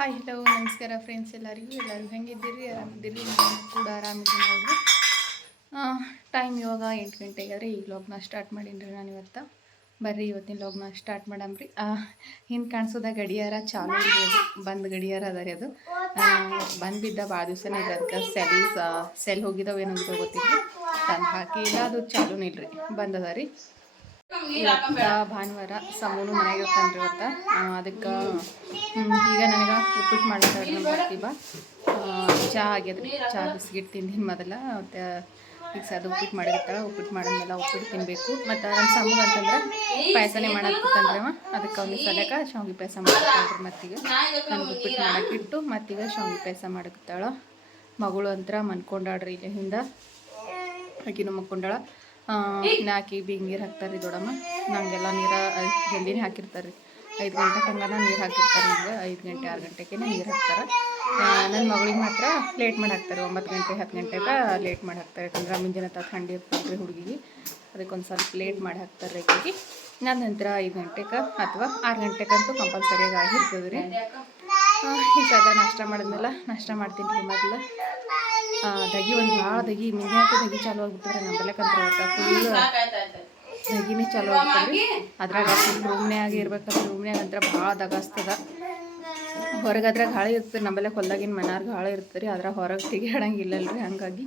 Hi hello ನಮಸ್ಕಾರ friends, ಎಲ್ಲರಿಗೂ ಹೆಂಗಿದ್ದೀರಿ? ಆರಾಮಿದ್ದೀರಿ? ನಾನು ಕೂಡ ಆರಾಮಿದ್ದೀನಿ ನೋಡ್ರಿ. ಟೈಮ್ ಇವಾಗ 8 ಗಂಟೆಗೆ ಆದರೆ ಈಗ ಲಾಗ್ನ ಸ್ಟಾರ್ಟ್ ಮಾಡೀನಿ ರೀ ನಾನು ಇವತ್ತು. ಬರ್ರಿ ಇವತ್ತಿನ ಲಾಗ್ನ ಸ್ಟಾರ್ಟ್ ಮಾಡಮ್ರಿ. ಹಿಂದೆ ಕಾಣಿಸೋದ ಗಡಿಯಾರ ಚಾಲು ಇಲ್ರಿ, ಅದು ಬಂದು ಗಡಿಯಾರ ಅದ ರೀ. ಅದು ಬಂದು ಬಿದ್ದ ಭಾಳ ದಿವಸನೇ ಇಲ್ಲ, ಅದಕ್ಕೆ ಸೆಲ್ ಹೋಗಿದ್ದಾವೆ ಏನೋ ಗೊತ್ತಿಲ್ಲ, ತಂದು ಹಾಕಿಲ್ಲ, ಅದು ಚಾಲೂನು ಇಲ್ರಿ, ಬಂದದ ರೀ. ಇವತ್ತ ಭಾನುವಾರ ಸಮೂನು ಮನೆಗೆ ಇರ್ತಾನೆ ರೀ ಇವತ್ತು. ಅದಕ್ಕೆ ಈಗ ನನಗೆ ಉಪ್ಪಿಟ್ಟು ಮಾಡ್ತಾರೆ ನಮ್ಮ ಬರ್ತೀವ. ಚಹಾ ಆಗ್ಯದ್ರಿ, ಚಹಾ ಬಿಸ್ಕಿಟ್ ತಿಂದಿನಿ ಮೊದಲ. ಮತ್ತು ಈಗ ಸದ ಉಪ್ಪಿಟ್ಟು ಮಾಡಿರ್ತಾಳೆ. ಉಪ್ಪಿಟ್ಟು ಮಾಡಿದ್ಮೇಲೆ ಉಪ್ಪಿಟ್ಟು ತಿನ್ನಬೇಕು. ಮತ್ತು ನಮ್ಮ ಸಮೂಹ ಅಂತಂದ್ರೆ ಪಾಯಸನೇ ಮಾಡಾಕ್ತಂದ್ರೆ ಅದಕ್ಕೆ ಅವ್ನಿಗೆ ಸದ್ಯಕ್ಕೆ ಶಾವಿಗೆ ಪಾಯಸ ಮಾಡ್ತಾಳ್ರಿ. ಮತ್ತೀಗ ನನಗೆ ಉಪ್ಪಿಟ್ಟು ಮಾಡಾಕಿಟ್ಟು ಮತ್ತೀಗ ಶಾವಿಗೆ ಪಾಯಸ ಮಾಡಾಕ್ತಾಳ. ಮಗಳು ಅಂತರ ಮನ್ಕೊಂಡಾಡ್ರಿ ಇಲ್ಲಿ ಹಿಂದೆ, ಆಕಿನೂ ಮಕ್ಕೊಂಡಾಳ. ಹಾಕಿ ಬೀಗ ನೀರು ಹಾಕ್ತಾರೆ ರೀ ದೊಡ್ಡಮ್ಮ. ನಮಗೆಲ್ಲ ನೀರು ಜಲ್ದಿನೇ ಹಾಕಿರ್ತಾರೆ ರೀ, 5 ಗಂಟೆ ತನಕ ನೀರು ಹಾಕಿರ್ತಾರೆ. ಈಗ 5 ಗಂಟೆ 6 ಗಂಟೆಗೆ ನೀರು ಹಾಕ್ತಾರೆ. ನನ್ನ ಮಗಳಿಗೆ ಮಾತ್ರ ಲೇಟ್ ಮಾಡಿ ಹಾಕ್ತಾರೆ, 9 ಗಂಟೆ 10 ಗಂಟೆಗೆ ಲೇಟ್ ಮಾಡಿ ಹಾಕ್ತಾರೆ. ಯಾಕಂದ್ರೆ ಮುಂಜಾನೆ ಥಂಡಿ ಇರ್ತದೆ ರೀ ಹುಡುಗಿಗೆ, ಅದಕ್ಕೆ ಒಂದು ಸ್ವಲ್ಪ ಲೇಟ್ ಮಾಡಿ ಹಾಕ್ತಾರೆ ರೀ ಆಕೆಗೆ. ನಂತರ 5 ಗಂಟೆಗೆ ಅಥವಾ 6 ಗಂಟೆಗಂತೂ ಕಂಪಲ್ಸರಿಯಾಗಿ ಆಗಿರ್ತದೆ ರೀ. ಈ ಸದ ನಾಷ್ಟ ಮಾಡಿದ್ಮೇಲೆ ನಾಷ್ಟ ಮಾಡ್ತೀನಿ ರೀ. ಮೊದಲು ದಗಿ ಒಂದು ಭಾಳ ದಗಿ ಮುಂಜಾನೆ ದಗಿ ಚಾಲು ಆಗಿಬಿಡ್ತಾರೆ ನಂಬಲ್ಲಕ್ಕಂತ ಫುಲ್ ದಗಿನೇ ಚಾಲು ಆಗ್ತದೆ ರೀ. ಅದ್ರಾಗ ಫುಲ್ ರೂಮ್ನ್ಯಾಗ ಇರ್ಬೇಕಂದ್ರೆ ರೂಮ್ನ್ಯಾಗ ಅಂದ್ರೆ ಭಾಳ ದಗಾಸ್ತದ. ಹೊರಗಾದ್ರೆ ಗಾಳಿ ಇರ್ತದೆ, ನಮ್ಮಲ್ಲೇ ಹೊಲ್ದಾಗಿನ ಮನಾರ್ ಗಾಳಿ ಇರ್ತದೆ ರೀ, ಅದ್ರಾಗ ಹೊರಗೆ ತೆಗಿಯಾಡಂಗಿಲ್ಲಲ್ರಿ. ಹಾಗಾಗಿ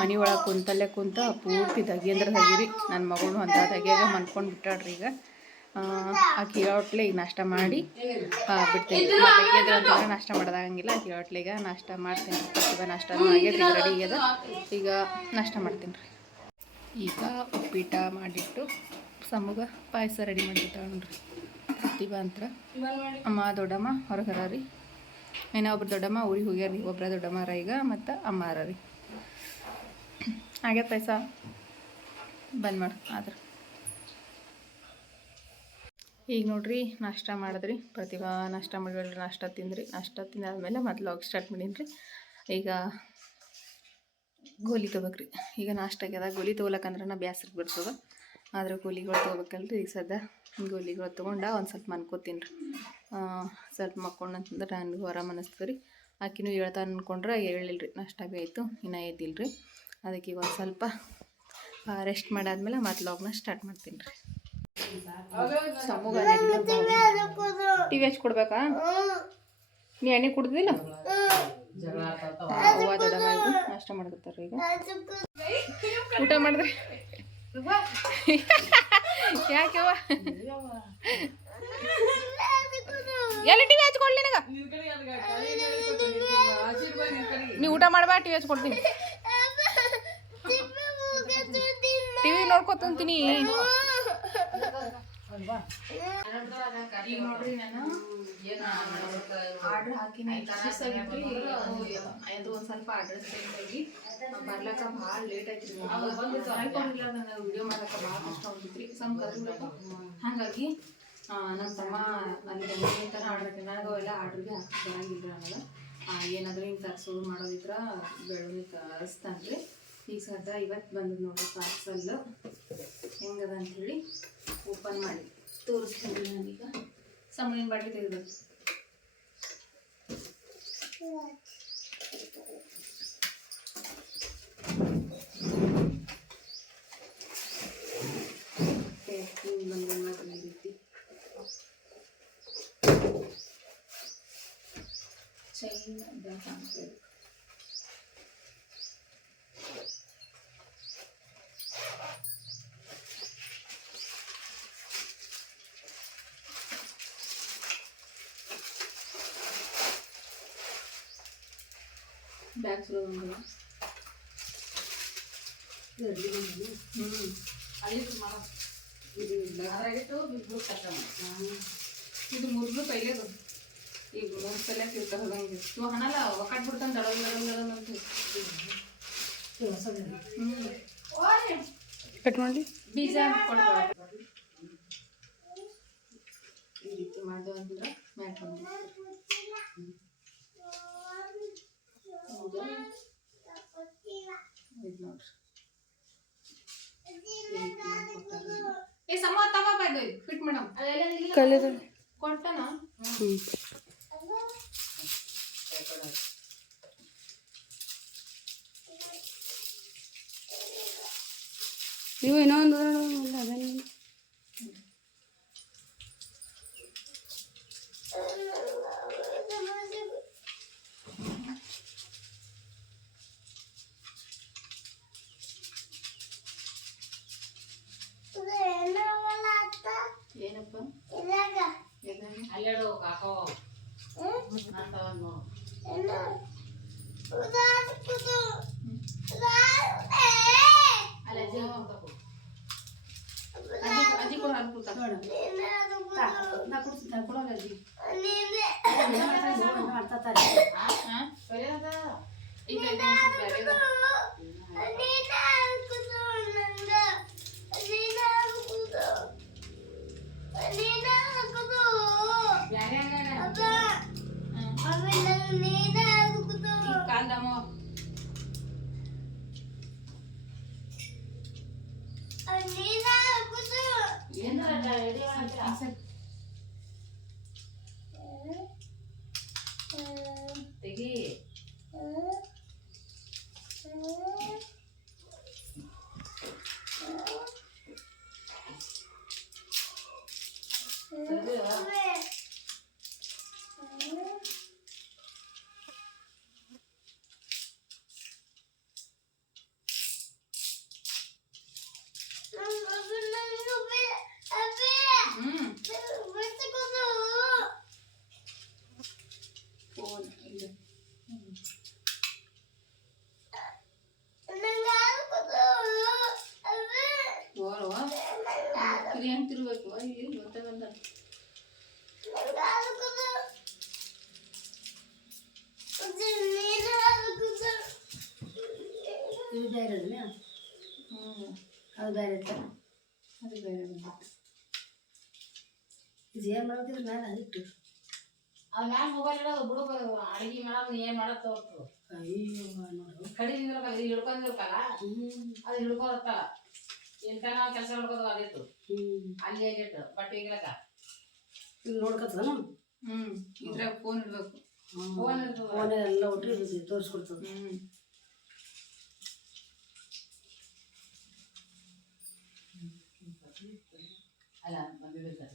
ಮನೆ ಒಳಗೆ ಕುಂತಲ್ಲೇ ಕುಂತ ಪೂರ್ತಿ ದಗಿ ಅಂದ್ರೆ ದಗಿರಿ. ನನ್ನ ಮಗಳು ಅಂತ ದಗಿಯಾಗ ಮನ್ಕೊಂಡು ಬಿಟ್ಟಾಡ್ರಿ. ಈಗ ಆಕೆ ಹೇಳೋಟ್ಲೆ ಈಗ ನಾಷ್ಟ ಮಾಡಿ ಬಿಡ್ತೀನಿ. ಮತ್ತೆ ಅಂತಂದ್ರೆ ನಾಷ್ಟ ಮಾಡೋದಾಗಂಗಿಲ್ಲ. ಆಕೆ ಹೇಳೋಟ್ಲೆಗ ನಾಷ್ಟ ಮಾಡ್ತೀನಿ ರೀ. ಈಗ ನಾಷ್ಟನೂ ಆಗ್ಯದ, ಈಗ ರೆಡಿ ಆಗ್ಯದ. ಈಗ ನಾಷ್ಟ ಮಾಡ್ತೀನಿ ರೀ. ಈಗ ಉಪ್ಪಿಟ್ಟು ಮಾಡಿಟ್ಟು ಸಮೂಗ ಪಾಯಸ ರೆಡಿ ಮಾಡಿರ್ತಾಳೆ ನೋಡ್ರಿ. ಪ್ರತಿಭಾ ಅಂತ ಅಮ್ಮ ದೊಡ್ಡಮ್ಮ ಹೊರಗರ ರೀ. ಒಬ್ರು ದೊಡ್ಡಮ್ಮ ಊರಿಗೆ ಹೋಗ್ಯಾರ ರೀ, ಒಬ್ಬರ ದೊಡ್ಡಮ್ಮರ ಈಗ, ಮತ್ತು ಅಮ್ಮಾರ ರೀ. ಆಗ್ಯದ ಪಾಯಸ ಬಂದ್ ಮಾಡಿ ಆದ್ರೆ. ಈಗ ನೋಡ್ರಿ ನಾಷ್ಟ ಮಾಡಿದ್ರಿ. ಪ್ರತಿಭಾ ನಾಷ್ಟ ಮಾಡಿಬಿಡ್ರಿ, ನಾಷ್ಟ ತಿಂದ್ರಿ. ನಾಷ್ಟ ತಿಂದಾದ್ಮೇಲೆ ಮೊದಲು ಹೋಗಿ ಸ್ಟಾರ್ಟ್ ಮಾಡೀನಿ ರೀ. ಈಗ ಗೋಲಿ ತೊಗೋಬೇಕ್ರಿ. ಈಗ ನಾಷ್ಟಾಗ್ಯದ, ಗೋಲಿ ತೊಗೊಳಕಂದ್ರೆ ನಾ ಬ್ಯಾಸ್ರಿಗೆ ಬಿಡ್ತದೆ, ಆದರೆ ಗೋಲಿಗಳು ತೊಗೋಬೇಕಲ್ರಿ. ಈಗ ಸದ್ಯ ಗೋಲಿಗಳು ತೊಗೊಂಡು ಒಂದು ಸ್ವಲ್ಪ ಮನ್ಕೋತೀನಿ ರೀ. ಸ್ವಲ್ಪ ಮಕ್ಕೊಂಡು ಅಂತಂದ್ರೆ ನನಗೂ ಆರಾಮ ಅನ್ನಿಸ್ತದೆ ರೀ. ಆಕಿನೂ ಹೇಳ್ತಾನೆ ಅಂದ್ಕೊಂಡ್ರೆ ಹೇಳಿಲ್ಲ ರೀ, ನಾಷ್ಟ ಆಯಿತು ಇನ್ನೂ ಎದ್ದಿಲ್ಲ ರೀ. ಅದಕ್ಕೆ ಈಗ ಒಂದು ಸ್ವಲ್ಪ ರೆಸ್ಟ್ ಮಾಡಾದ್ಮೇಲೆ ಮತ್ತೆ ಲಾಗ್ನ ಸ್ಟಾರ್ಟ್ ಮಾಡ್ತೀನಿ ರೀ. ಸಮೂಹ ಟಿ ವಿ ಹಚ್ಕೊಡ್ಬೇಕಾ? ನೀ ಎಣ್ಣೆ ಕುಡ್ದಿಲ್ಲ? ಅವ್ವ ದೊಡ್ಡಮ್ಮ ಇವರು ನಾಷ್ಟ ಮಾಡ್ಕೊತಾರೆ ಈಗ. ಊಟ ಮಾಡಿದ್ರಿ? ಯಾಕೆವ್ವ ಎಲ್ಲಿ ಟಿ ವಿ ಹಚ್ಕೊಡ್ಲಿ ನನಗ? ನೀವು ಊಟ ಮಾಡ್ಬಾ, ಟಿ ವಿ ಹಚ್ಕೊಡ್ತೀನಿ. ಟಿ ವಿ ನೋಡ್ಕೊತೀನಿ. ಈಗ ನೋಡ್ರಿ ನಾನು ಆರ್ಡ್ರ್ ಹಾಕಿನಿ, ಆಗಿದ್ರಿ. ಅದು ಒಂದು ಸ್ವಲ್ಪ ಅಡ್ರೆಸ್ ಬೇಕಾಗಿ ಬರ್ಲಕ್ಕ ಭಾಳ ಲೇಟ್ ಆಯ್ತು ರೀ. ಹೇಳ್ಕೊಂಡಿಲ್ಲ, ನಾನು ವಿಡಿಯೋ ಮಾಡ್ಲಕ್ಕ ಭಾಳ ಕಷ್ಟ ಹೋಗಿದ್ರಿ. ಹಾಗಾಗಿ ನಮ್ಮ ತಮ್ಮ ಅಲ್ಲಿ ಬೆಂಗಳೂರು ತನಕ ಆರ್ಡ್ರ್ ಹಾಕಿ ನನಗೆ ಅವೆಲ್ಲ ಆರ್ಡ್ರ್ ಭೀ ಹಾಕಿ ಬರಂಗಿಲ್ಲ ನನಗೆ. ಏನಾದರೂ ಹಿಂಗೆ ತರಿಸೋದು ಮಾಡೋದಿದ್ರೆ ಬೆಳಗ್ಗೆ ಕಳಿಸ್ತಾನೆ ರೀ. ಈಗ ಸದ್ಯ ಇವತ್ತು ಬಂದದ್ದು ನೋಡ್ರಿ ಪಾರ್ಸಲ್ ಹೆಂಗದ ಅಂಥೇಳಿ ಓಪನ್ ಮಾಡಿ ತೋರಿಸ್ತೀನಿ ನಾನೀಗ. ಸಮೂಹಿನ ಬಾಟ್ಲಿ ತೆಗೆದು ಬಂದ ರೀತಿ ಚೈನ್ ಅಂತೇಳಿ ಬ್ಯಾಗ್ ಚಲೋ ಬಂದವ. ಇದು ಮುರ್ದು ಪೈಲೇದು ಈಗ 3 ಸಲ ತಿರ್ತಾ ಹೋದಂಗೆ ಇವು ಹಣಲ್ಲ ಒಕ್ಕಟ್ ಬಿಡ್ತಾನೆ ದಡ ಅಂತ ಕಟ್ ಮಾಡಿ ಬೀಜ ಕೊಡ್ತಾರೆ. ಈ ರೀತಿ ಮಾಡಿದೆ ಅಂದ್ರೆ ಮ್ಯಾಟ್ ಬಂದು ಇದು ನೋಡ್ರಿ. ಏ ಸಮ ತವ ಫಿಟ್ ಮೇಡಮ್ ಕೊಟ್ಟನ ನೀವು ಇನ್ನೊಂದು ಅದನ್ನು ಏನಪ್ಪ ಅಲ್ಲೆಡು ಕಾಕೋ ಅಂತವನ್ನು ಅಲ್ಲ ಅಜ್ಜಿ ಕೂಡ ಹಾಲು ಕೂತ ನೋಡು ನಾ ಕುಡಿಸ್ತೀನಿ ಕೊಡೋಲ್ಲ ಅಜ್ಜಿ ಮಾಡ್ತಾರೆ ಈಗ ಕಾಲ್ದಮ್ಮ ತೆಗಿ ಫೋನ್ ಇದು ಓರ್ವ ಇದು ಹೆಂಗೆ ತಿರ್ಬೇಕು ಇಲ್ಲಿ ಗೊತ್ತಾಗಲ್ಲ ಇದು ಬೇರೆ ಅದನ್ನ ಅದು ಬೇರೆ ಇರ್ತಾರ ಅದು ಬೇರೆ ಬಂದಿತ್ತು ಇದು ಏನು ಮಾಡೋದಿಲ್ಲ ಮೇಲೆ ಅದಿಟ್ಟು ಅದ್ ಮ್ಯಾಲ ಮೊಬೈಲ್ ಇಡೋದು ಬಿಡು ಅಡಿಗೆ ಮಾಡೋದು ಏನ್ ಮಾಡತ್ ತೋರ್ತು ಅಯ್ಯೋ ನೋಡು ಕಡಿಲಿಂದಿರ್ಕಲ್ಲ ಇದು ಹಿಡ್ಕೊಂಡಿರ್ಕಲ್ಲ ಅದು ಹಿಡ್ಕೊಳತ್ತಲ್ಲ ಎಂತ ನಾವು ಕೆಲಸ ಮಾಡ್ಕೋದು ಅದಿತ್ತು ಅಲ್ಲಿ ಅಲ್ಲಿಟ್ಟು ಬಟ್ಟೆ ಇಗ್ಲಕ್ಕ ಇಲ್ಲಿ ನೋಡ್ಕೊತದ ಇದ್ರಾಗ ಫೋನ್ ಇಡ್ಬೇಕು ಫೋನ್ ಇರ್ತದ ಫೋನ್ ಎಲ್ಲ ಒಟ್ಟಿಗೆ ತೋರಿಸ್ಕೊಡ್ತದೆ ಅಲ್ಲ ಬಂದಿರ್ತಾರೆ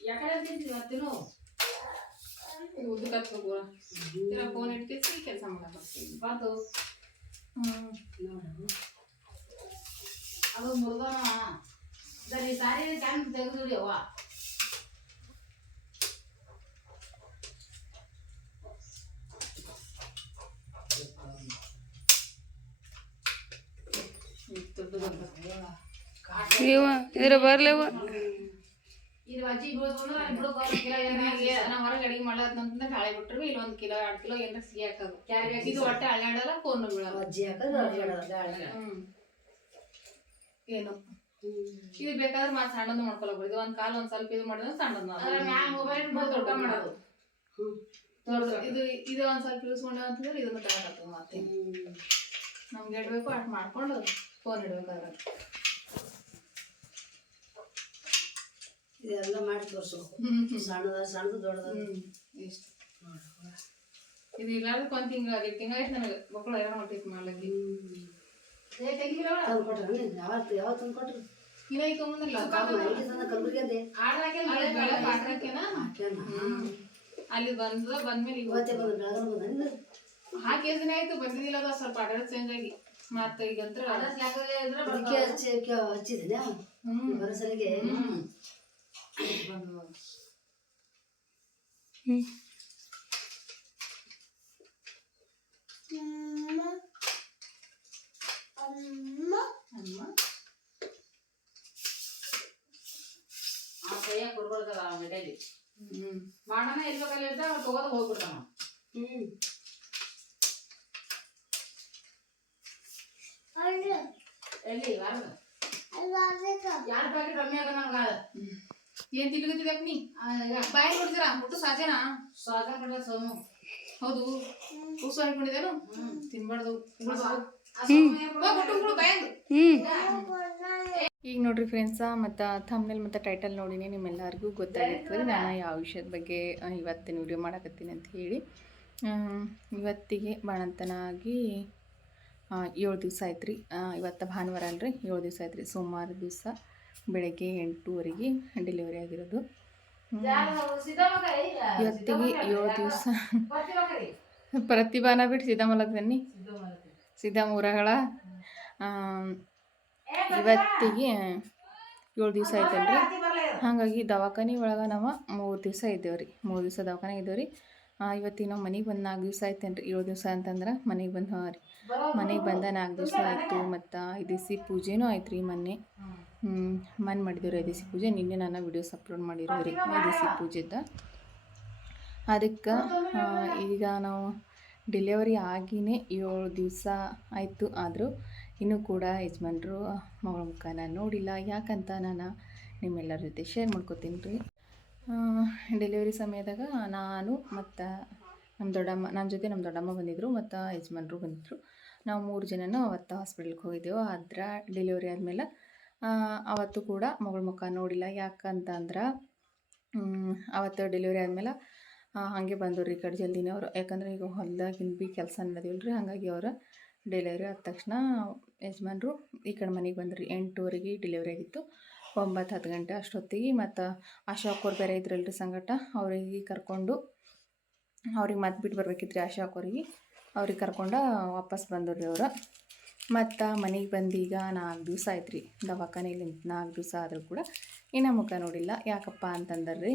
ಯಾಕಡೆ ತಿಂತೀವಿ ಮತ್ತೇನು ಉದ್ದು ಕತ್ಬೇಕು ಫೋನ್ ಇಟ್ಕೇಸಿ ಕೆಲಸ ಮಾಡಕ್ಕೆ ಬಂತು ನೋಡು ಅದು ಮುರಿದೋಣ ಸರಿ ಸಾರಿ ಚಂದ ತೆಗೆದು ಅವ್ವ ಇದ್ರ ಬರ್ಲೇವ ಇದು ಅಜ್ಜಿ ಬೀಳ್ತಂದ್ರೆ ಅಲ್ಲಿ ಬಿಡು ಕಿಲೋ ಏನಾಗಿ ನಾವು ಹೊರಗೆ ಅಡಿಗೆ ಮಾಡ್ಲತ್ತಂತಂದ್ರೆ ಹಾಳೆ ಬಿಟ್ರು ಇಲ್ಲಿ 1 ಕಿಲೋ 2 ಕಿಲೋ ಏನಾರ ಸಿಹಿ ಹಾಕೋದು ಕ್ಯಾರಿ ಇದು ಒಟ್ಟೆ ಅಳ್ಳಾಡಲ್ಲ ಫೋನ್ ಬೀಳಲ್ಲ ಅಜ್ಜಿ ಹಾಕೋದು ಏನು ಇದು ಬೇಕಾದ್ರೆ ಮತ್ತೆ ಸಣ್ಣದು ಮಾಡ್ಕೊಳಕ್ ಇದು ಒಂದು ಕಾಲು ಒಂದು ಸ್ವಲ್ಪ ಇದು ಮಾಡಿದ್ರೆ ಸಣ್ಣದು ಮೊಬೈಲ್ ದೊಡ್ಡ ಮಾಡೋದು ಇದು ಇದು ಒಂದು ಸ್ವಲ್ಪ ಯೂಸ್ ಮಾಡಿ ಅಂತಂದ್ರೆ ಇದನ್ನು ತಗೋತದ ಮತ್ತೆ ನಮ್ಗೆ ಇಡಬೇಕು ಅಷ್ಟು ಮಾಡ್ಕೊಂಡು ಫೋನ್ ಇಡ್ಬೇಕಾದ್ರೆ ಇದೆಲ್ಲ ಮಾಡಿ ತೋರಿಸ್ಬೇಕು ಸಣ್ಣದು ದೊಡ್ಡದ ಇಷ್ಟು ಇದು ಇಲ್ಲಾರ್ದಕ್ಕೆ 1 ತಿಂಗಳು 2 ತಿಂಗಳು ಆಯ್ತು ನನಗೆ ಮಕ್ಕಳು ಏನೋ ಹೊಟ್ಟಿತ್ತು ಮಾಡ್ಲಿಕ್ಕೆ ತಂದ್ಕೊಟ್ರೆ ಯಾವ ತಂದ್ಕೊಟ್ರು ಇನ್ನ ಇಕ್ಕೊಂಬಂದಿಲ್ಲ ಕಲ್ಬುರ್ಗಿ ಅಂದೆ ಅಲ್ಲಿ ಬಂದ್ಮೇಲೆ ಇವತ್ತೇ ಬಂದ ಬೆಳಗಾನ ಬಂದ ಹಾಕಿ ದಿನ ಆಯ್ತು ಬಂದಿದ್ದಿಲ್ಲ ಅದು ಸ್ವಲ್ಪ ಅಡ್ರೆಸ್ ಚೇಂಜ್ ಆಗಿ ಮತ್ತೆ ಈಗಂತ್ರ ಹಚ್ಚಿದ್ದೇನೆ ಬರೋಸಲಿಗೆ ಕೈಯಾಗ ಕೊಡ್ಬಾರ್ದಲ್ಲ ಮೆಡಲಿ ಮಾಡೋಣ ಇರ್ಬೇಕಲ್ಲ ಇದ್ದ ತಗೋದು ಹೋಗ್ಬಿಡ್ತಾನ ಎಲ್ಲಿ ವಾರದ 2 ಪ್ಯಾಕೆಟ್ ಕಮ್ಮಿ ಆಗ ನನಗೆ ಏನು ತಿಳ್ಕೊತಿದ್ಯಾಕ ನೀ ಬಾಯಿ ನೋಡ್ತೀರಾ ಒಟ್ಟು ಸಾಜನಾ ಸ್ವಾಗತ ಪಡ ಸೋಮು ಹೌದು ಕೂಸು ಹಾಕೊಂಡಿದ್ದೇನು ತಿನ್ಬಾರ್ದು ಈಗ ನೋಡ್ರಿ ಫ್ರೆಂಡ್ಸ ಮತ್ತು ಥಂಬ್ನೇಲ್ ಮತ್ತು ಟೈಟಲ್ ನೋಡಿನಿ ನಿಮ್ಮೆಲ್ಲರಿಗೂ ಗೊತ್ತಾಗಿರ್ತದೆ ನಾನು ಯಾವ ವಿಷಯದ ಬಗ್ಗೆ ಇವತ್ತಿನ ವಿಡಿಯೋ ಮಾಡಕತ್ತೀನಿ ಅಂತ ಹೇಳಿ. ಇವತ್ತಿಗೆ ಬಾಣಂತನಾಗಿ 7 ದಿವಸ ಆಯ್ತು ರೀ. ಇವತ್ತು ಭಾನುವಾರ ಅಲ್ರಿ, 7 ದಿವಸ ಆಯ್ತು ರೀ. ಸೋಮವಾರ ದಿವಸ ಬೆಳಗ್ಗೆ 8:30ಗೆ ಡೆಲಿವರಿ ಆಗಿರೋದು. ಇವತ್ತಿಗೆ 7 ದಿವಸ ಪ್ರತಿಭಾನ ಬಿಟ್ಟು ಸಿದ್ಧಾಮಲಗ್ದನ್ನಿ ಸಿದ್ಧಾಮೂರಗಳ ಇವತ್ತಿಗೆ 7 ದಿವಸ ಆಯ್ತಲ್ರಿ. ಹಾಗಾಗಿ ದವಾಖಾನೆ ಒಳಗೆ ನಾವು 3 ದಿವಸ ಇದ್ದೇವೆ ರೀ. 3 ದಿವಸ ದವಾಖಾನೆ ಇದ್ದೇವೆ ರೀ. ಇವತ್ತಿಗೆ ನಾವು ಮನೆಗೆ ಬಂದು 4 ದಿವಸ ಆಯ್ತೇನು ರೀ. 7 ದಿವಸ ಅಂತಂದ್ರೆ ಮನೆಗೆ ಬಂದು ರೀ. ಮನೆಗೆ ಬಂದ 4 ದಿವಸ ಆಯಿತು. ಮತ್ತು 5 ದಿವಸ ಪೂಜೆನೂ ಆಯ್ತು ರೀ. ಮೊನ್ನೆ ಮಾಡಿದ್ದೇವೆ ರೀ 5 ದಿವಸ ಪೂಜೆ. ನಿನ್ನೆ ನಾನು ವಿಡಿಯೋಸ್ ಅಪ್ಲೋಡ್ ಮಾಡಿರೋ ರೀ 5 ದಿವಸ ಪೂಜೆದ. ಅದಕ್ಕೆ ಈಗ ನಾವು ಡೆಲಿವರಿ ಆಗಿನೇ 7 ದಿವಸ ಆಯಿತು. ಆದರೂ ಇನ್ನೂ ಕೂಡ ಯಜಮಾನ್ರು ಮಗಳ ಮುಖನ ನೋಡಿಲ್ಲ. ಯಾಕಂತ ನಾನು ನಿಮ್ಮೆಲ್ಲರ ಜೊತೆ ಶೇರ್ ಮಾಡ್ಕೊತೀನಿ ರೀ. ಡೆಲಿವರಿ ಸಮಯದಾಗ ನಾನು ಮತ್ತು ನನ್ನ ಜೊತೆ ನಮ್ಮ ದೊಡ್ಡಮ್ಮ ಬಂದಿದ್ದರು ಮತ್ತು ಯಜಮಾನ್ರು ಬಂದಿದ್ದರು. ನಾವು 3 ಜನನೂ ಅವತ್ತು ಹಾಸ್ಪಿಟ್ಲಿಗೆ ಹೋಗಿದ್ದೆವು. ಅದರ ಡೆಲಿವರಿ ಆದಮೇಲೆ ಅವತ್ತು ಕೂಡ ಮಗಳ ಮುಖ ನೋಡಿಲ್ಲ. ಯಾಕಂತಂದ್ರೆ ಅವತ್ತು ಡೆಲಿವರಿ ಆದಮೇಲೆ ಹಾಗೆ ಬಂದರು ರೀ ಕಡೆ ಜಲ್ದಿನೇ ಅವರು. ಯಾಕಂದ್ರೆ ಈಗ ಹೊಲ್ದಾಗಿನ ಭೀ ಕೆಲಸ ನಡೆದಿಲ್ಲ ರೀ. ಹಾಗಾಗಿ ಅವರ ಡೆಲಿವರಿ ಆದ ತಕ್ಷಣ ಯಜಮಾನ್ರು ಈ ಕಡೆ ಮನೆಗೆ ಬಂದ್ರಿ. 8:30ಗೆ ಡೆಲಿವರಿ ಆಗಿತ್ತು. 9-10 ಗಂಟೆ ಅಷ್ಟೊತ್ತಿಗೆ ಮತ್ತು ಆಶಾ ಅಕ್ಕೋರು ಬೇರೆ ಇದ್ರಲ್ರಿ ಸಂಗಟ. ಅವ್ರಿಗೆ ಕರ್ಕೊಂಡು ಅವ್ರಿಗೆ ಮತ್ತೆ ಬಿಟ್ಟು ಬರ್ಬೇಕಿತ್ತು ರೀ. ಆಶಾ ಅಕ್ಕೋರಿಗೆ ಅವ್ರಿಗೆ ಕರ್ಕೊಂಡು ವಾಪಸ್ ಬಂದರು ರೀ ಅವರು. ಮತ್ತು ಮನೆಗೆ ಬಂದು ಈಗ 4 ದಿವಸ ಆಯ್ತು ರೀ. ದವಾಖಾನೆಯಲ್ಲಿ 4 ದಿವಸ ಆದರೂ ಕೂಡ ಇನ್ನೂ ಮುಖ ನೋಡಿಲ್ಲ. ಯಾಕಪ್ಪ ಅಂತಂದ್ರೆ ರೀ,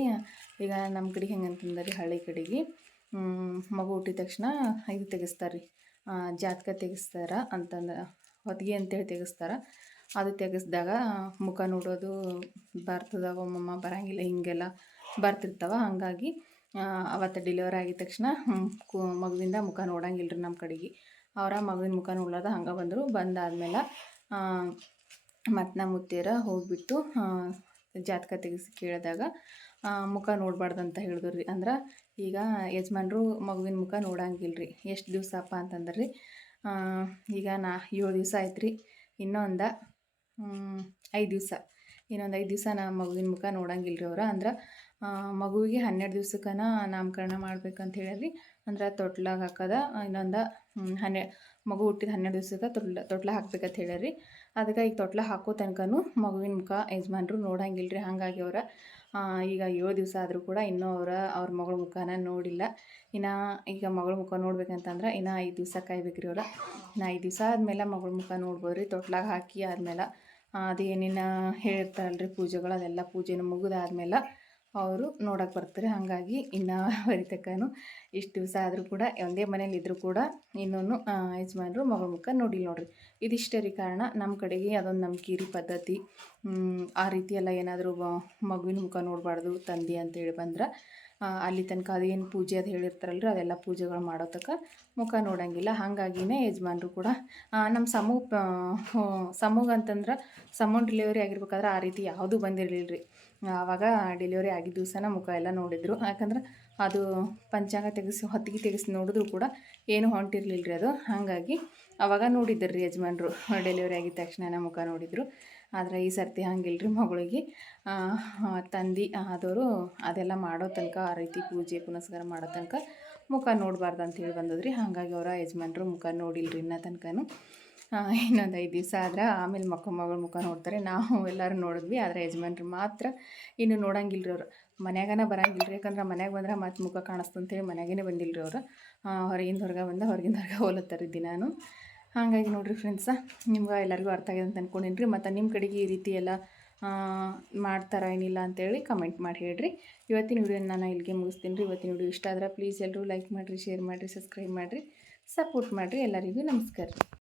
ಈಗ ನಮ್ಮ ಕಡೆ ಹೆಂಗಂತಂದ್ರೆ ರೀ, ಹಳ್ಳಿ ಕಡೆಗೆ ಮಗು ಹುಟ್ಟಿದ ತಕ್ಷಣ ಇದು ತೆಗೆಸ್ತಾರೆ ರೀ, ಜಾತಕ ತೆಗೆಸ್ತಾರ ಅಂತಂದ್ರೆ ಹೊತ್ತಿಗೆ ಅಂತೇಳಿ ತೆಗೆಸ್ತಾರೆ. ಅದು ತೆಗೆಸ್ದಾಗ ಮುಖ ನೋಡೋದು ಬರ್ತದ, ಒಮ್ಮಮ್ಮ ಬರೋಂಗಿಲ್ಲ, ಹಿಂಗೆಲ್ಲ ಬರ್ತಿರ್ತಾವೆ. ಹಾಗಾಗಿ ಅವತ್ತು ಡೆಲಿವರಿ ಆಗಿದ ತಕ್ಷಣ ಮಗುವಿಂದ ಮುಖ ನೋಡೋಂಗಿಲ್ಲ ರೀ ನಮ್ಮ ಕಡೆಗೆ. ಅವರ ಮಗುವಿನ ಮುಖ ನೋಡ್ಲಾರ್ದ ಹಂಗೆ ಬಂದರು. ಬಂದಾದ್ಮೇಲೆ ಮತ್ತು ನಮ್ಮ ಮುತ್ತಿಯರ ಹೋಗಿಬಿಟ್ಟು ಜಾತಕ ತೆಗೆಸಿ ಕೇಳಿದಾಗ ಮುಖ ನೋಡಬಾರ್ದು ಅಂತ ಹೇಳಿದ್ರು ರೀ. ಅಂದ್ರೆ ಈಗ ಯಜಮಾನ್ರು ಮಗುವಿನ ಮುಖ ನೋಡೋಂಗಿಲ್ಲ ರೀ. ಎಷ್ಟು ದಿವಸಪ್ಪ ಅಂತಂದ್ರೆ ರೀ, ಈಗ 7 ದಿವಸ ಆಯ್ತು ರೀ. ಇನ್ನೊಂದು 5 ದಿವಸ, ಇನ್ನೊಂದು 5 ದಿವಸ ಮಗುವಿನ ಮುಖ ನೋಡೋಂಗಿಲ್ಲ ರೀ ಅವ್ರು. ಅಂದ್ರೆ ಮಗುವಿಗೆ 12 ದಿವ್ಸಕ್ಕನ ನಾಮಕರಣ ಮಾಡ್ಬೇಕಂತ ಹೇಳಿರಿ. ಅಂದ್ರೆ ತೊಟ್ಲಾಗ ಹಾಕೋದ ಇನ್ನೊಂದು ಮಗು ಹುಟ್ಟಿದ 12 ದಿವ್ಸಕ್ಕೆ ತೊಟ್ಲ ಹಾಕ್ಬೇಕಂತ ಹೇಳಿರಿ. ಅದಕ್ಕೆ ಈಗ ತೊಟ್ಲ ಹಾಕೋ ತನಕನೂ ಮಗುವಿನ ಮುಖ ಯಜಮಾನ್ರು ನೋಡೋಂಗಿಲ್ಲ ರೀ. ಹಾಗಾಗಿ ಅವ್ರ ಈಗ 7 ದಿವಸ ಆದರೂ ಕೂಡ ಇನ್ನೂ ಅವ್ರ ಮಗಳ ಮುಖನ ನೋಡಿಲ್ಲ. ಇನ್ನು ಈಗ ಮಗಳ ಮುಖ ನೋಡ್ಬೇಕಂತಂದ್ರೆ ಇನ್ನು 5 ದಿವಸ ಕಾಯ್ಬೇಕು ರೀ ಅವ್ರು. ಇನ್ನು 5 ದಿವಸ ಆದಮೇಲೆ ಮಗಳ ಮುಖ ನೋಡ್ಬೋದು ರೀ. ತೊಟ್ಲಾಗ ಹಾಕಿ ಆದಮೇಲೆ ಅದೇನೇನು ಹೇಳಿರ್ತಾರಲ್ರಿ ಪೂಜೆಗಳು, ಅದೆಲ್ಲ ಪೂಜೆನೂ ಮುಗಿದಾದ್ಮೇಲೆ ಅವರು ನೋಡೋಕೆ ಬರ್ತಾರೆ. ಹಾಗಾಗಿ ಇನ್ನು ಬರಿತಕ್ಕನು ಇಷ್ಟು ದಿವಸ ಆದರೂ ಕೂಡ ಒಂದೇ ಮನೇಲಿ ಇದ್ದರೂ ಕೂಡ ಇನ್ನೂ ಯಜಮಾನ್ರು ಮಗಳ ಮುಖ ನೋಡಿಲ್ಲ ನೋಡ್ರಿ. ಇದಿಷ್ಟೇ ರೀ ಕಾರಣ. ನಮ್ಮ ಕಡೆಗೆ ಅದೊಂದು ನಂಬಿಕೆ ರೀ, ಪದ್ಧತಿ. ಆ ರೀತಿ ಎಲ್ಲ ಏನಾದರೂ ಮಗುವಿನ ಮುಖ ನೋಡಬಾರ್ದು ತಂದೆ ಅಂತೇಳಿ ಬಂದ್ರೆ ಅಲ್ಲಿ ತನಕ ಅದೇನು ಪೂಜೆ ಅದು ಹೇಳಿರ್ತಾರಲ್ರಿ, ಅದೆಲ್ಲ ಪೂಜೆಗಳು ಮಾಡೋ ತನಕ ಮುಖ ನೋಡೋಂಗಿಲ್ಲ. ಹಾಗಾಗಿನೇ ಯಜಮಾನ್ರು ಕೂಡ ನಮ್ಮ ಸಮೂಹ ಅಂತಂದ್ರೆ ಸಮೂಹ ಡೆಲಿವರಿ ಆಗಿರ್ಬೇಕಾದ್ರೆ ಆ ರೀತಿ ಯಾವುದೂ ಬಂದಿರಲಿಲ್ಲ ರೀ. ಆವಾಗ ಡೆಲಿವರಿ ಆಗಿದ್ದ ದಿವಸನ ಮುಖ ಎಲ್ಲ ನೋಡಿದ್ರು. ಯಾಕಂದ್ರೆ ಅದು ಪಂಚಾಂಗ ಹೊತ್ತಿಗೆ ತೆಗೆಸಿ ನೋಡಿದ್ರು ಕೂಡ ಏನು ಹೊಂಟಿರ್ಲಿಲ್ಲ ರೀ ಅದು. ಹಾಗಾಗಿ ಆವಾಗ ನೋಡಿದ್ರು ರೀ ಯಜಮಾನ್ರು. ಡೆಲಿವರಿ ಆಗಿದ ತಕ್ಷಣ ಮುಖ ನೋಡಿದರು. ಆದರೆ ಈ ಸರ್ತಿ ಹಂಗಿಲ್ಲ ರೀ. ಮಗಳಿಗೆ ತಂದೆ ಆದವರು ಅದೆಲ್ಲ ಮಾಡೋ ತನಕ, ಆ ರೀತಿ ಪೂಜೆ ಪುನಸ್ಕಾರ ಮಾಡೋ ತನಕ ಮುಖ ನೋಡಬಾರ್ದು ಅಂತೇಳಿ ಬಂದದ್ರಿ. ಹಾಗಾಗಿ ಅವರ ಯಜಮಾನ್ರು ಮುಖ ನೋಡಿಲ್ಲ ರೀ ಇನ್ನೂ ತನಕನೂ. ಇನ್ನೊಂದು 5 ದಿವಸ ಆದ್ರೆ ಆಮೇಲೆ ಮಗಳ ಮುಖ ನೋಡ್ತಾರೆ. ನಾವು ಎಲ್ಲರೂ ನೋಡಿದ್ವಿ, ಆದರೆ ಯಜಮಾನ್ರು ಮಾತ್ರ ಇನ್ನು ನೋಡೋಂಗಿಲ್ಲ ರೀ ಅವರು. ಮನ್ಯಾಗನ ಬರೋಂಗಿಲ್ಲ ರೀ. ಯಾಕಂದ್ರೆ ಮನೆಗೆ ಬಂದ್ರೆ ಮತ್ತೆ ಮುಖ ಕಾಣಿಸ್ತಂತೇಳಿ ಮನೆಗೇ ಬಂದಿಲ್ಲ ರೀ ಅವರು. ಹೊರಗಿಂದ ಹೊರಗೆ ಹೋಲತ್ತಾರೆ ದಿನಾನು. ಹಾಗಾಗಿ ನೋಡಿರಿ ಫ್ರೆಂಡ್ಸ, ನಿಮ್ಗೆ ಎಲ್ಲರಿಗೂ ಅರ್ಥ ಆಗಿದೆ ಅಂತ ಅಂದ್ಕೊಂಡಿನಿ ರೀ. ಮತ್ತು ನಿಮ್ಮ ಕಡೆಗೆ ಈ ರೀತಿ ಎಲ್ಲ ಮಾಡ್ತಾರ ಏನಿಲ್ಲ ಅಂತೇಳಿ ಕಮೆಂಟ್ ಮಾಡಿ ಹೇಳ್ರಿ. ಇವತ್ತಿನ ವಿಡಿಯೋನ ನಾನು ಇಲ್ಲಿಗೆ ಮುಗಿಸ್ತೀನಿ ರೀ. ಇವತ್ತಿನ ವಿಡಿಯೋ ಇಷ್ಟ ಆದ್ರೆ ಪ್ಲೀಸ್ ಎಲ್ಲರೂ ಲೈಕ್ ಮಾಡಿರಿ, ಶೇರ್ ಮಾಡಿರಿ, ಸಬ್ಸ್ಕ್ರೈಬ್ ಮಾಡಿರಿ, ಸಪೋರ್ಟ್ ಮಾಡಿರಿ. ಎಲ್ಲರಿಗೂ ನಮಸ್ಕಾರ ರೀ.